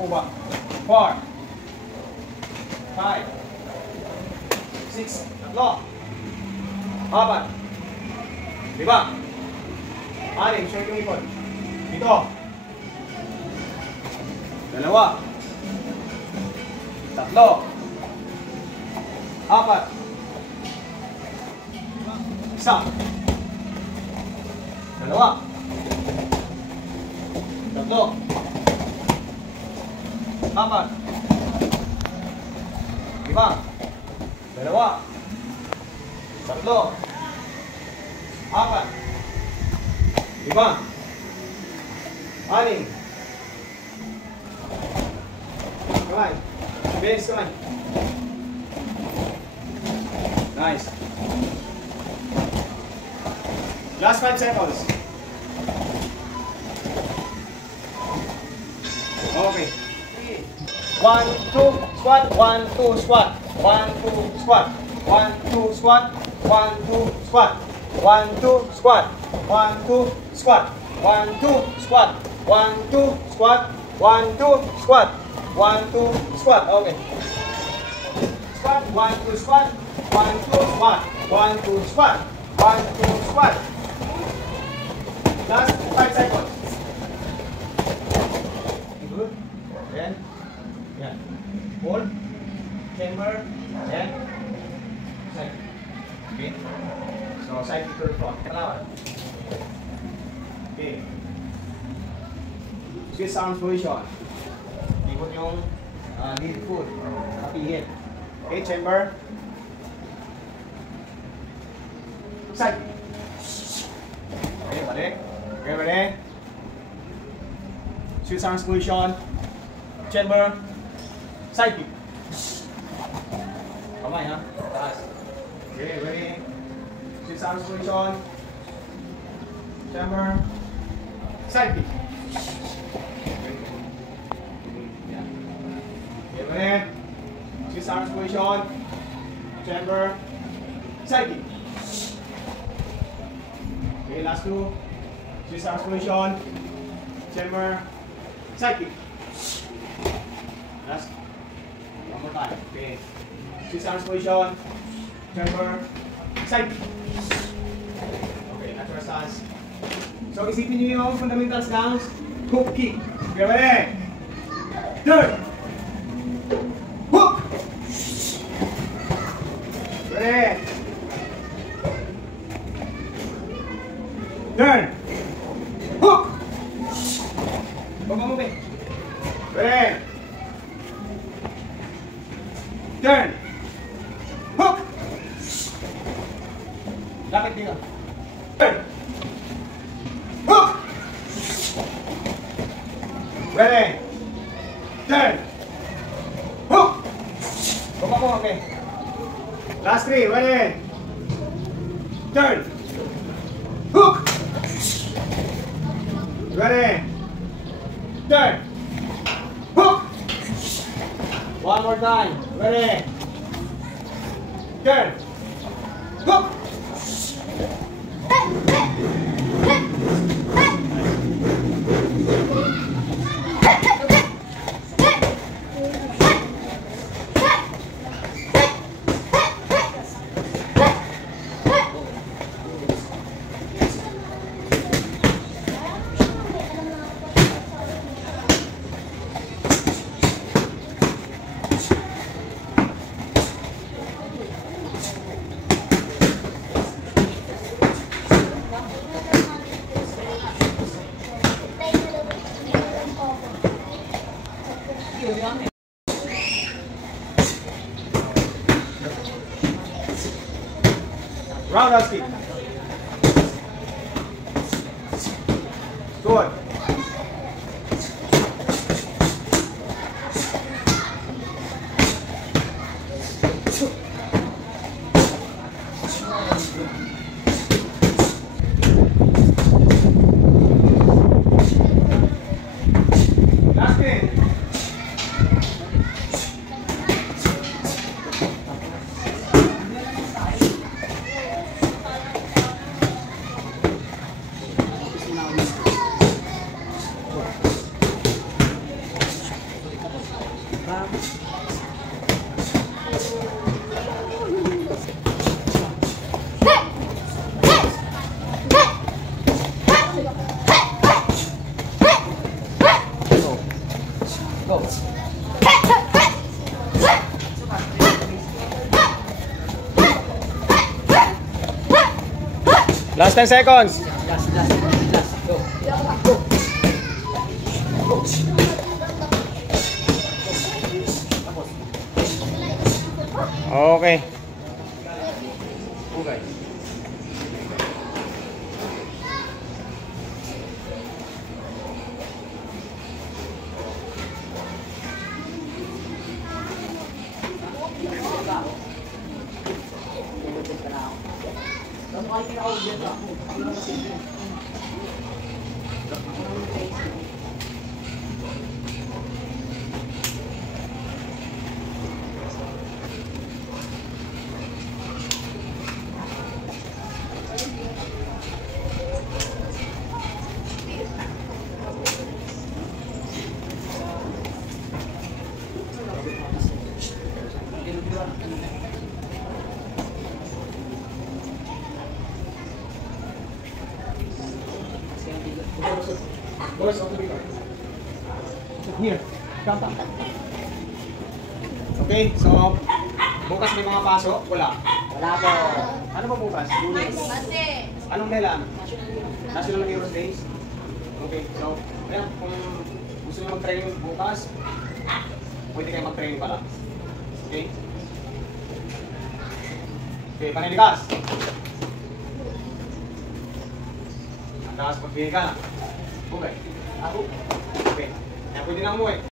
Upo ba? 4, 5, 6, tatlo, 4, 5, 6, short yung ikot. Dito. 2, 3, 4, 5, 6, 2, 3, 4, 5, 2, 3, 4, 5, 6. Kamay. Bench kamay. Nice. Last 5 seconds. Okay. 1, 2, squat. 1, 2, squat. 1, 2, squat. 1, 2, squat. 1, 2, squat. 1, 2, squat. 1, 2, squat. 1, 2, squat. 1, 2, squat. 1, 2, squat. 1, 2, squat. Okay. Squat. 1, 2, squat. 1, 2, squat. 1, 2, squat. 1, 2, squat. Last 5 seconds. Good. Then, yeah. Hold. Chamber. Then, side. Okay. So, side to the front. Kalawan. Okay. Switch arms position. Ikot yung lead foot. Kapihit. Okay, chamber. Side. Okay, balik. Okay, balik. Switch arms position. Chamber. Side kick. Kamay ha. Taas. Okay, ready. Switch arms position. Chamber. Side kick. Okay, ready. Switch arms position. Chamber. Side kick. Okay, last 2. Switch arms position. Chamber. Side kick. Last. One more time. Okay. Switch arms position. Chamber. Side kick. Okay, natural stance. So, isipin niyo yung fundamental stance. Hook kick. Okay, ready? Turn. Hook. Ready? Turn. Hook. Baba mo, be. Ready? Turn. Hook. Lapit dito. Turn. Hook. Ready? Turn. Hook. Baba mo, okay. Last 3. Ready? Turn. Hook. Ready? Turn. Hook. One more time. Ready? Turn. Hook. Roundhouse kick. Good. Last kick. Go. Last 10 seconds. Last. Go. Okay. Okay. Boys, on the big one. Here, come back. Okay, so bukas may mga pasok? Wala. Wala po. Ano ba bukas? Lunes. Anong kailan? National Heroes Days? Okay, so kaya kung gusto nyo mag-training bukas, pwede kayo mag-training pala. Okay? Okay, paninigas. Ang taas pagbigay ka na. Okay. Ako. Okay. Kaya pwede na umuwi.